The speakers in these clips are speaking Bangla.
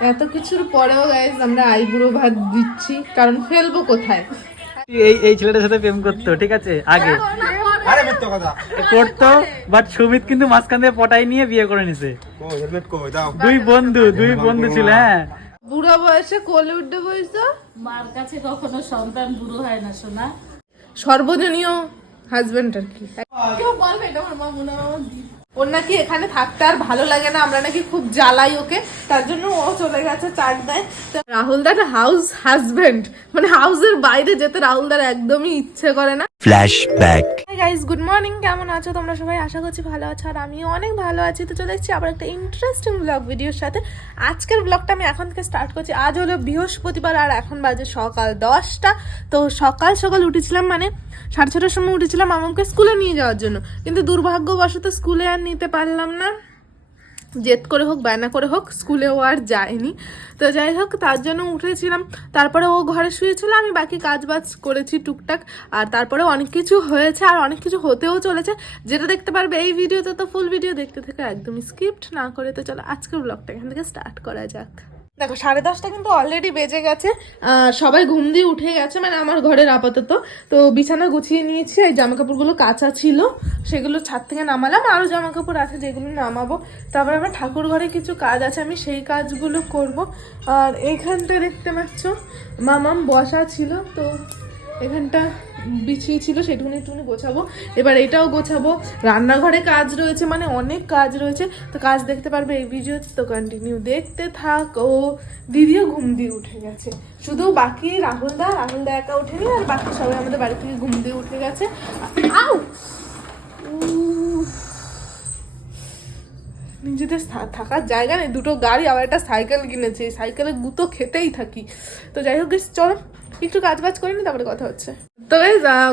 এত কিছুর পরেও গাইজ আমরা আইবুড়ো ভাত দিচ্ছি। কারণ ফেলব কোথায়? এই এই ছেলেটার সাথে প্রেম করতো ঠিক আছে? আগে। আরে মিথ্যা কথা। করতো বাট সুমিত কিন্তু মাঝখান দিয়ে পটাই নিয়ে বিয়ে করে নিছে। কই হেলমেট কই? দাও। দুই বন্ধু দুই বন্ধু ছিল হ্যাঁ। বুড়ো বয়সে কোলে উঠে বইছো মার কাছে কখনো সন্তান বুড়ো হয় না শোনা সর্বজনীয় হাজবেন্ড আর কি। কেউ বলবে এটা আমার মা মনে আমার ওর নাকি এখানে থাকতে আর ভালো লাগে না আমরা নাকি খুব জ্বালাই ওকে তার জন্য ও চলে গেছে চাক দেয় তো রাহুল দার হাউস হাজবেন্ড মানে হাউসের বাইরে যেতে রাহুল দার একদমই ইচ্ছে করে না. গাইস গুড মর্নিং কেমন আছো? তোমরা সবাই আশা করছি ভালো আছো আর আমিও অনেক ভালো আছি। তো চলে এসেছি আবার একটা ইন্টারেস্টিং ব্লগ ভিডিওর সাথে। আজকের ব্লগটা আমি এখন থেকে স্টার্ট করছি। আজ হলো বৃহস্পতিবার আর এখন বাজে সকাল দশটা। তো সকাল সকাল উঠেছিলাম মানে সাড়ে ছটার সময় উঠেছিলাম আমাকে স্কুলে নিয়ে যাওয়ার জন্য। কিন্তু দুর্ভাগ্যবশত স্কুলে আর নিতে পারলাম না। জেদ করে হোক, বায়না করে হোক, স্কুলেও আর যায়নি তো যাই হোক, তার জন্য উঠেছিলাম। তারপরে ও ঘরে শুয়েছিল, আমি বাকি কাজ বাজ করেছি টুকটাক। আর তারপরে অনেক কিছু হয়েছে, আর অনেক কিছু হতেও চলেছে। যেটা দেখতে পারবে এই ভিডিওতে তো ফুল ভিডিও দেখতে থেকে একদমই স্কিপ্ট না করে। তো চলো আজকের ব্লগটা এখান থেকে স্টার্ট করা যাক। দেখো, সাড়ে দশটা কিন্তু অলরেডি বেজে গেছে। সবাই ঘুম দিয়ে উঠে গেছে মানে আমার ঘরের আপাতত। তো বিছানা গুছিয়ে নিয়েছি, এই জামা কাপড়গুলো কাঁচা ছিল, সেগুলো ছাদ থেকে নামালাম, আরও জামা কাপড় আছে যেগুলো নামাবো। তারপরে আমার ঠাকুর ঘরে কিছু কাজ আছে, আমি সেই কাজগুলো করব। আর এইখানটা দেখতে পাচ্ছ, মামাম বসা ছিল, তো এখানটা বিছিয়ে ছিল সেটুকুনি একটুখানি গোছাবো। এবার এটাও গোছাবো। রান্নাঘরে কাজ রয়েছে মানে অনেক কাজ রয়েছে। তো কাজ দেখতে পারবে এই ভিডিওতে তো কন্টিনিউ দেখতে থাক। ও দিদিও ঘুম দিয়ে উঠে গেছে। শুধু বাকি রাহুল দা রাহুল দা একা উঠেনি আর বাকি সবাই আমাদের বাড়ি থেকে ঘুম দিয়ে উঠে গেছে। আউ। নিজেদের থাকার জায়গা নেই। দুটো গাড়ি, আবার একটা সাইকেল কিনেছে। সাইকেলে গুতো খেতেই থাকি। তো যাই হোক চলো। একটু কাজ বাজ করিনি তারপরে কথা হচ্ছে। তো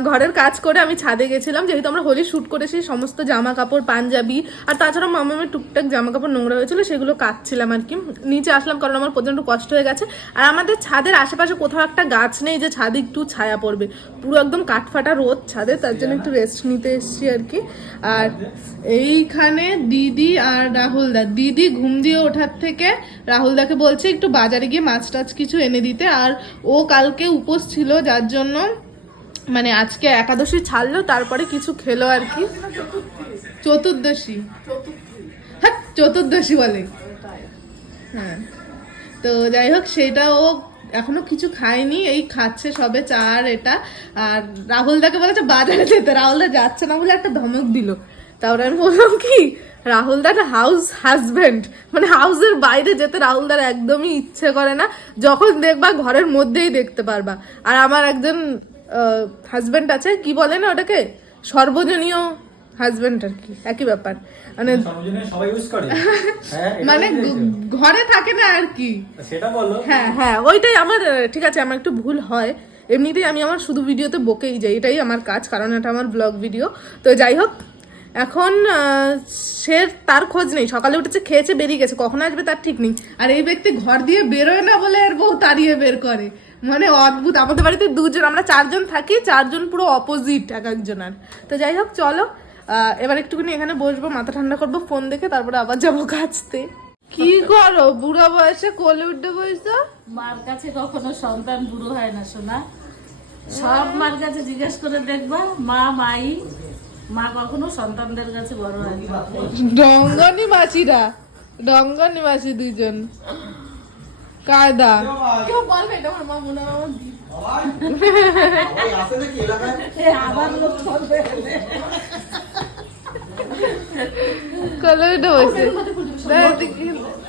ঘরের কাজ করে আমি ছাদে গেছিলাম, যেহেতু আমরা হোলি শ্যুট করেছি, সমস্ত জামা কাপড় পাঞ্জাবি, আর তাছাড়া মামামের টুকটাক জামা কাপড় নোংরা হয়েছিল, সেগুলো কাচ্ছিলাম আর কি। নিচে আসলাম কারণ আমার প্রচণ্ড কষ্ট হয়ে গেছে। আর আমাদের ছাদের আশেপাশে কোথাও একটা গাছ নেই যে ছাদে একটু ছায়া পড়বে। পুরো একদম কাঠফাটা রোদ ছাদে, তার জন্য একটু রেস্ট নিতে এসেছি আর কি। আর এইখানে দিদি আর রাহুল দা। দিদি ঘুম দিয়ে ওঠার থেকে রাহুল দাকে বলছে, একটু বাজারে গিয়ে মাছ টাছ কিছু এনে দিতে। আর ও কালকে উপোস ছিল, যার জন্য মানে আজকে একাদশী ছাড়লো, তারপরে কিছু খেলো আর কি। চতুর্দশী। হ্যাঁ চতুর্দশী বলে। হ্যাঁ তো যাই হোক সেটা ও এখনও কিছু খায়নি, এই খাচ্ছে সবে চা আর এটা। আর রাহুলদাকে বলেছে, বাজারে যেতে। রাহুলদা যাচ্ছে না বলে একটা ধমক দিল। তারপরে আমি বললাম কি রাহুল দার হাউস হাজবেন্ড মানে হাউসের বাইরে যেতে রাহুল দার একদমই ইচ্ছে করে না। যখন দেখবা ঘরের মধ্যেই দেখতে পারবা। আর আমার একজন হাজবেন্ড আছে কি বলে না ওটাকে? সর্বজনীয় হাজবেন্ড আর কি একই ব্যাপার। মানে ইউজ করে। মানে ঘরে থাকে না আর কি। সেটা বলো। হ্যাঁ হ্যাঁ ওইটাই আমার ঠিক আছে আমার একটু ভুল হয়। এমনিতেই আমি আমার শুধু ভিডিওতে বকেই যাই এটাই আমার কাজ কারণ এটা আমার ব্লগ ভিডিও তো যাই হোক এখন সে তার খোঁজ নেই। সকালে উঠেছে খেয়েছে বেরিয়ে গেছে। কখন আসবে তার ঠিক নেই। আর এই ব্যক্তি ঘর দিয়ে বেরোয় না বলে এর বউ তাড়িয়ে বের করে? মানে অদ্ভুত। আমাদের বাড়িতে দুজন আমরা চারজন থাকি চারজন পুরো অপোজিট এক একজনের তো যাই হোক চলো। এবার একটুখানি এখানে বসবো মাথা ঠান্ডা করব ফোন দেখে তারপরে আবার যাব কাচতে কি করো? বুড়ো বয়সে কোলে উঠে বসছো? মার কাছে কখনো সন্তান বুড়ো হয় না শোনা সব মার কাছে জিজ্ঞেস করে দেখবা মা মাই মা কখনো সন্তানদের কাছে বড় হয় ডঙ্গনি মাসিরা ডঙ্গনি মাসি দুইজন। কায়দা। কেউ বলবে এটা আমার মা মনে হয় আমার আবার লোক।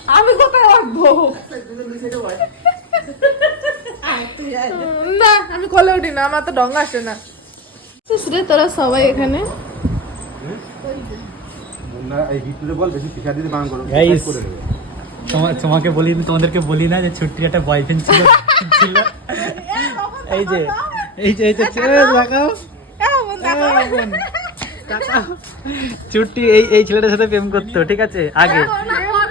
আমি কোথায় উঠবো না আমি কোলে উঠি না আমার তো ডং আসে না। রে তোরা সবাই এখানে মুন্না এই হিটলে বল বেশি পিছা দিতে বান করো Guys. করে দেবে তোমা- তোমাকে বলি তোমাদেরকে বলি না যে ছুটির একটা বয়ফ্রেন্ড ছিল। ছিল। এই যে এই যে এই যে দেখাও চুট্টি এই এই ছেলেটার সাথে প্রেম করতো ঠিক আছে? আগে।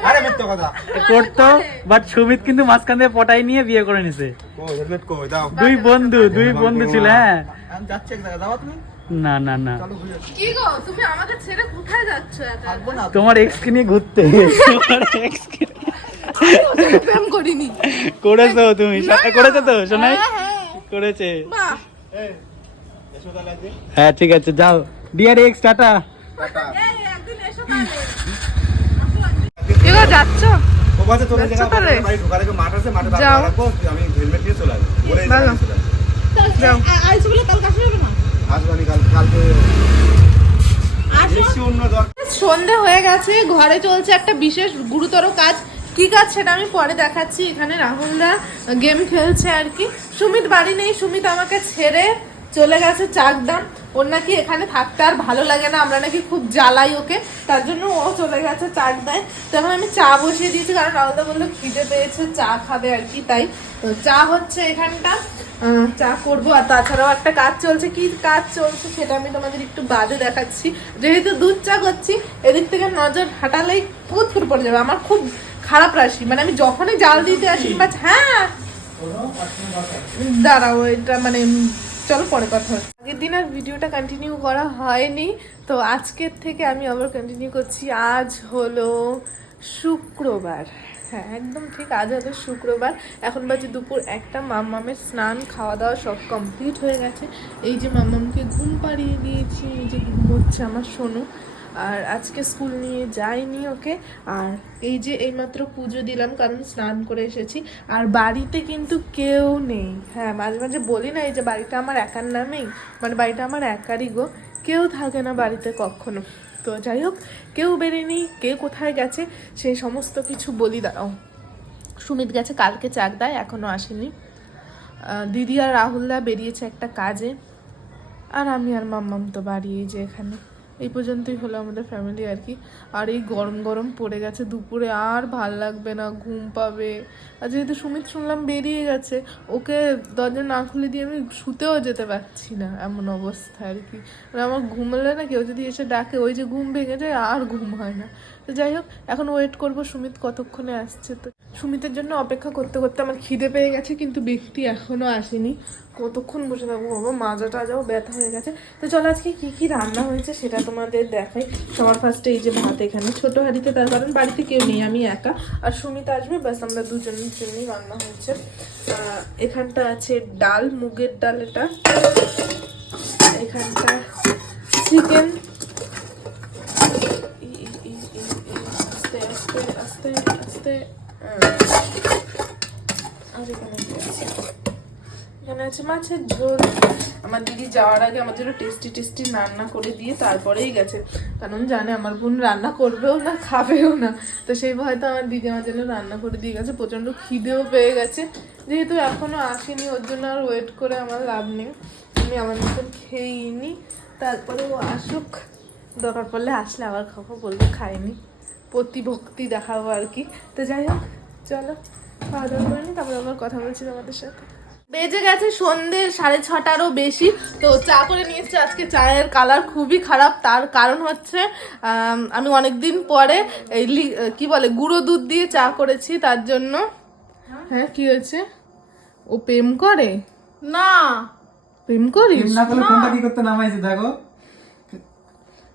আরে মিথ্যা কথা। করতো বাট সুমিত কিন্তু মাঝখান দিয়ে পটাই নিয়ে বিয়ে করে নিছে। কই হেলমেট কই? দাও। দুই বন্ধু দুই বন্ধু ছিল হ্যাঁ। না না না। কি গো তুমি আমাকে ছেড়ে কোথায় যাচ্ছ তোমার এক্স কে নিয়ে ঘুরতে তোমার এক্স কে প্রেম করিনি। করেছ তুমি করেছ তো শোনাই হ্যাঁ, হ্যাঁ। করেছে। হ্যাঁ ঠিক আছে যাও। Dear ex tata. এবার যাও। যাও। সন্ধে হয়ে গেছে ঘরে চলছে একটা বিশেষ গুরুতর কাজ। কি কাজ সেটা আমি পরে দেখাচ্ছি এখানে রাহুলরা গেম খেলছে আর কি। সুমিত বাড়ি নেই সুমিত আমাকে ছেড়ে চলে গেছে চাকদাম। ওর নাকি এখানে থাকতে আর ভালো লাগে না আমরা নাকি খুব জ্বালাই ওকে। তার জন্য ও চলে গেছে চাকদায়। তো এখন আমি চা বসিয়ে দিয়েছি কারণ রাহুলদা বলল খিদে পেয়েছে চা খাবে আর কি তাই। তো চা হচ্ছে এখানটা। চা করব। আর তাছাড়াও একটা কাজ চলছে। কি কাজ চলছে সেটা আমি তোমাদের একটু বাদে দেখাচ্ছি। যেহেতু দুধ চা করছি এদিক থেকে নজর হাঁটালেই পুত করে পড়ে যাবে। আমার খুব খারাপ রাশি। মানে আমি যখনই জাল দিতে আসি বা হ্যাঁ। দাঁড়াও এটা মানে চলো পরে কথা আগের দিন আর ভিডিওটা কন্টিনিউ করা হয়নি। তো আজকের থেকে আমি আবার কন্টিনিউ করছি। আজ হলো শুক্রবার। হ্যাঁ একদম ঠিক। আজ হলো শুক্রবার। এখন বাজে দুপুর একটা। মাম্মামের স্নান খাওয়া দাওয়া সব কমপ্লিট হয়ে গেছে। এই যে মাম্মামকে ঘুম পাড়িয়ে দিয়েছি, এই যে ঘুমোচ্ছে আমার সোনু। আর আজকে স্কুল নিয়ে যাইনি ওকে। আর এই যে এইমাত্র পুজো দিলাম, কারণ স্নান করে এসেছি। আর বাড়িতে কিন্তু কেউ নেই। হ্যাঁ মাঝে মাঝে বলি না, এই যে বাড়িটা আমার একার নামেই। মানে বাড়িটা আমার একারই গো। কেউ থাকে না বাড়িতে কখনো। তো যাই হোক, কেউ বেরেনি কে কোথায় গেছে সেই সমস্ত কিছু বলি দাঁড়াও। সুমিত গেছে, কালকে চাক দেয় এখনও আসেনি দিদি আর রাহুলদা বেরিয়েছে একটা কাজে, আর আমি আর মাম্মাম তো বাড়ি যে এখানে। এই পর্যন্তই হলো আমাদের ফ্যামিলি আর কি। আর এই গরম গরম পড়ে গেছে দুপুরে, আর ভালো লাগবে না, ঘুম পাবে। আর যেহেতু সুমিত শুনলাম বেরিয়ে গেছে, ওকে দরজা না খুলে দিয়ে আমি শুতেও যেতে পারছি না, এমন অবস্থা আর কি। আমার ঘুমলে না কেউ যদি এসে ডাকে, ওই যে ঘুম ভেঙে যায়, আর ঘুম হয় না। তো যাই হোক, এখন ওয়েট করব সুমিত কতক্ষণে আসছে তো। সুমিতের জন্য অপেক্ষা করতে করতে আমার খিদে পেয়ে গেছে, কিন্তু ব্যক্তি এখনও আসেনি। কতক্ষণ বসে থাকব বাবা? মাজা টাজাও ব্যথা হয়ে গেছে। তো চলো আজকে কি কি রান্না হয়েছে সেটা তোমাদের দেখাই। সবার ফার্স্টে এই যে ভাত এখানে। ছোট হাঁড়িতে তার কারণ বাড়িতে কেউ নেই, আমি একা। আর সুমিত আসবে, ব্যাস আমরা দুজনের জন্যই রান্না হয়েছে। এখানটা আছে ডাল, মুগের ডাল এটা। এখানটা চিকেন আস্তে আস্তে আস্তে আস্তে আহ, আর এখানে কি আছে আছে মাছের ঝোল। আমার দিদি যাওয়ার আগে আমার জন্য টেস্টি টেস্টি রান্না করে দিয়ে তারপরেই গেছে। কারণ জানে আমার বোন রান্না করবেও না, খাবেও না। তো সেই ভয়তো আমার দিদি আমার জন্য রান্না করে দিয়ে গেছে। প্রচণ্ড খিদেও পেয়ে গেছে। যেহেতু এখনও আসেনি, ওর জন্য আর ওয়েট করে আমার লাভ নেই। আমি আমার মতন খেয়েই নি তারপরে ও আসুক। দরকার পড়লে আসলে আবার খাব বলব খাইনি। প্রতিভক্তি দেখাবো আর কি। তো যাই হোক, চলো, খাওয়া দাওয়া করে নি, তারপরে আবার কথা বলছি তোমাদের সাথে। বেজে গেছে সন্ধে সাড়ে ছটারও বেশি তো চা করে নিয়ে এসেছি। আজকে চায়ের কালার খুবই খারাপ তার কারণ হচ্ছে আম, আমি অনেকদিন পরে এই লি- কি বলে গুঁড়ো দুধ দিয়ে চা করেছি তার জন্য। হ্যাঁ কি হয়েছে? ও প্রেম করে? না। প্রেম করিস? না করলে ফোনটা কি করতে নামাইছে দেখো।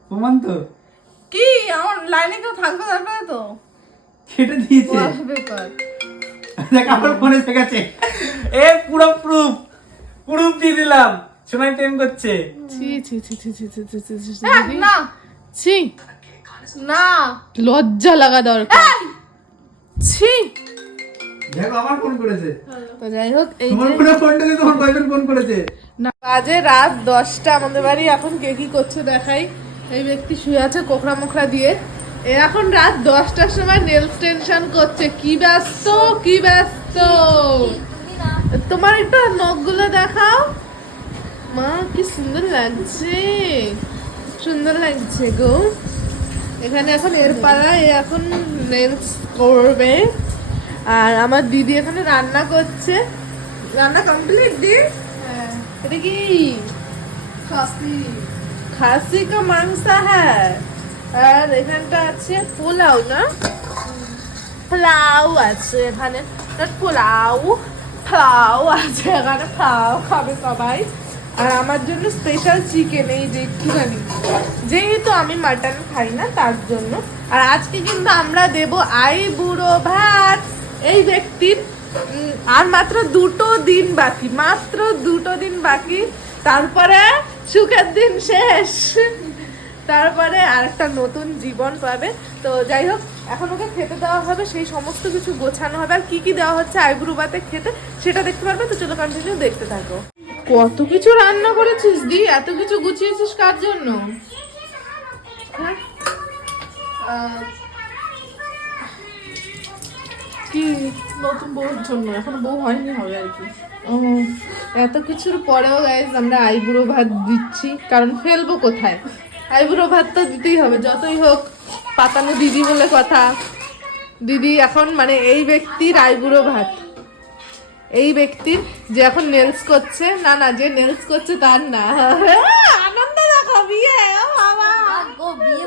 প্রমাণ তো। কি? আমার লাইনে কেউ থাকবে তারপরে তো। কেটে দিয়েছে। ব্যাপার দেখ আমার ফোনে এ পুরো প্রুফ প্রুফ দিয়ে দিলাম। সোনাই প্রেম করছে। ছি ছি ছি ছি ছি ছি ছি ছি। না। ছি। না। লজ্জা লাগা দরকার। ছি। দেখো আমার ফোন করেছে। তো যাই হোক এই তোমার যে ফোনে ফোন দিলে তোমার বয়ফ্রেন্ড ফোন করেছে? না বাজে রাত দশটা আমাদের বাড়ি। এখন কে কি করছে দেখাই। এই ব্যক্তি শুয়ে আছে কোকড়া মোকড়া দিয়ে। এখন রাত দশটার সময় নেলস টেনশন করছে। কি ব্যস্ত কি ব্যস্ত? তোমার একটু নখগুলো দেখাও। মা কি সুন্দর লাগছে। সুন্দর লাগছে গো। এখানে এখন এর পাড়া এ এখন নেলস করবে। আর আমার দিদি এখানে রান্না করছে। রান্না কমপ্লিট দি? এটা কি? খাসি। খাসি কা মাংস হ্যাঁ আর এখানটা আছে পোলাও, না? পোলাও আছে এখানে। পোলাও পোলাও আছে এখানে। পোলাও খাবে সবাই। আর আমার জন্য স্পেশাল চিকেন এই যে একটুখানি। যেহেতু আমি মাটন খাই না, তার জন্য। আর আজকে কিন্তু আমরা দেব আই বুড়ো ভাত। এই ব্যক্তির আর মাত্র দুটো দিন বাকি, মাত্র দুটো দিন বাকি। তারপরে সুখের দিন শেষ। তারপরে আরেকটা নতুন জীবন পাবে। তো যাই হোক এখন ওকে খেতে দেওয়া হবে সেই সমস্ত কিছু গোছানো হবে। আর কি কি দেওয়া হচ্ছে আইব্রু ভাতে খেতে সেটা দেখতে পারবে? তো চলো কন্টিনিউ দেখতে থাকো। কত কিছু রান্না করেছিস দি? এত কিছু গুছিয়েছিস কার জন্য? কি নতুন বউর জন্য? এখনও বউ হয়নি হবে আর কি। এত কিছুর পরেও গাইজ আমরা আইবুড়ো ভাত দিচ্ছি কারণ ফেলব কোথায়? আইবুড়ো ভাত তো দিতেই হবে যতই হোক পাতানো দিদি বলে কথা। দিদি এখন মানে এই ব্যক্তির আইবুড়ো ভাত। এই ব্যক্তির যে এখন নেলস করছে না না যে নেলস করছে তার না। আনন্দ দেখো বিয়ে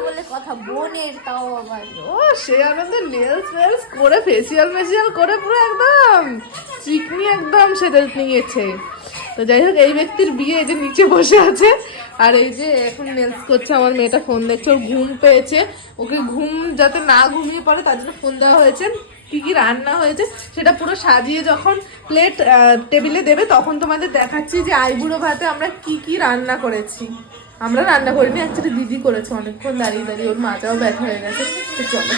বলে কথা বোনের তাও আবার। ও সে আনন্দ নেলস ফেলস করে ফেসিয়াল মেসিয়াল করে পুরো একদম চিকনি একদম সেটা নিয়েছে। তো যাই হোক, এই ব্যক্তির বিয়ে এই যে নিচে বসে আছে। আর এই যে এখন নেলস করছে, আমার মেয়েটা ফোন দেখছে, ওর ঘুম পেয়েছে। ওকে ঘুম যাতে না ঘুমিয়ে পড়ে, তার জন্য ফোন দেওয়া হয়েছে। কি কি রান্না হয়েছে, সেটা পুরো সাজিয়ে যখন প্লেট টেবিলে দেবে, তখন তোমাদের দেখাচ্ছি যে আইবুড়ো ভাতে আমরা কি কি রান্না করেছি। আমরা রান্না করিনি অ্যাকচুয়ালি দিদি করেছে, অনেকক্ষণ দাঁড়িয়ে দাঁড়িয়ে ওর মাথাও ব্যথা হয়ে গেছে। তো চলো।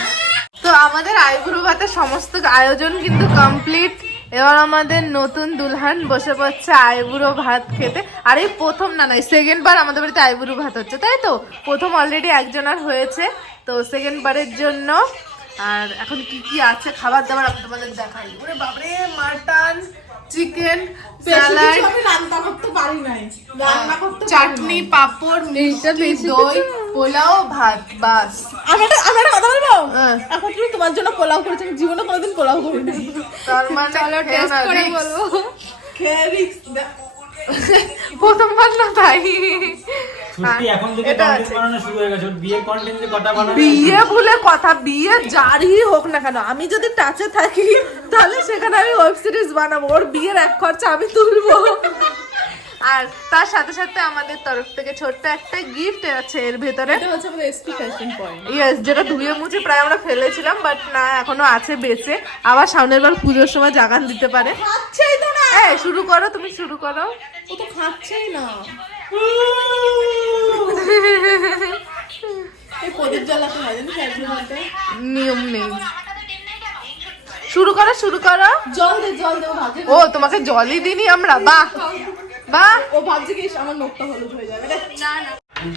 তো আমাদের আইবুড়ো ভাতের সমস্ত আয়োজন কিন্তু কমপ্লিট এবার আমাদের নতুন দুলহান বসে পড়ছে আইবুড়ো ভাত খেতে। আর এই প্রথম না নয় সেকেন্ড বার আমাদের বাড়িতে আইবুড়ো ভাত হচ্ছে তাই তো? প্রথম অলরেডি একজনের হয়েছে তো সেকেন্ড বারের জন্য। আর এখন কি কি আছে? খাবার দাবার আমি তোমাদের দেখাই। ওরে বাবারে মাটন চিকেন স্যালাড রান্না করতে পারি নাই। রান্না করতে চাটনি পাপড় মিষ্টি দই পোলাও ভাত বাস। আমি একটা আমি একটা কথা বলব? হ্যাঁ। এখন তুমি তোমার জন্য পোলাও করেছি আমি জীবনে কোনোদিন পোলাও করিনি। তার মানে চলো টেস্ট করে বলব খেয়ে প্রথমবার না তাই? হয়ে বিয়ে ভুলে কথা বিয়ে যারই হোক না কেন আমি যদি টাচে থাকি তাহলে সেখানে আমি ওয়েব সিরিজ বানাবো। ওর বিয়ের এক খরচা আমি তুলবো। আর তার সাথে সাথে আমাদের তরফ থেকে ছোট্ট একটা গিফট আছে এর ভেতরে। এটা হচ্ছে আমাদের এসপি ফ্যাশন পয়েন্ট ইয়েস যেটা ধুয়ে মুছে প্রায় আমরা ফেলেছিলাম বাট না এখনও আছে বেঁচে। আবার সামনের বার পুজোর সময় জাগান দিতে পারে। খাচ্ছেই তো না! এই শুরু করো তুমি শুরু করো। ও তো খাচ্ছেই না। হয় নিয়ম নেই। শুরু করো শুরু করো। জল দে জল দে ও ও তোমাকে জলই দিনি আমরা বাহ! বাহ। ও ভাবছে কি আমার নখটা হলুদ হয়ে যাবে। রে।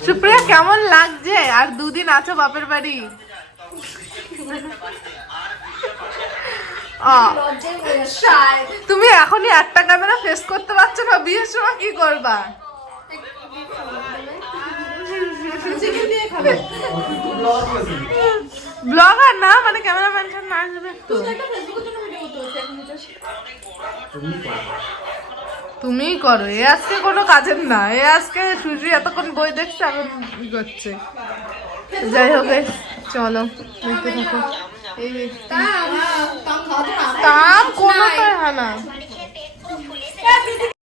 সুপ্রিয়া কেমন লাগছে? আর দুদিন আছো বাপের বাড়ি? তুমি এখনই একটা ক্যামেরা ফেস করতে পারছ না বিয়ের সময় কি করবা? ব্লগার না মানে ক্যামেরা ম্যানশন না আসবে তুমিই করো এ আজকে কোনো কাজের না এ আজকে সুজি এতক্ষণ বই দেখছে এখন ই করছে। যাই হোক চলো দেখতে থাকো। এই কাম কাম খাওয়া তো না কাম কোনো তো হয় না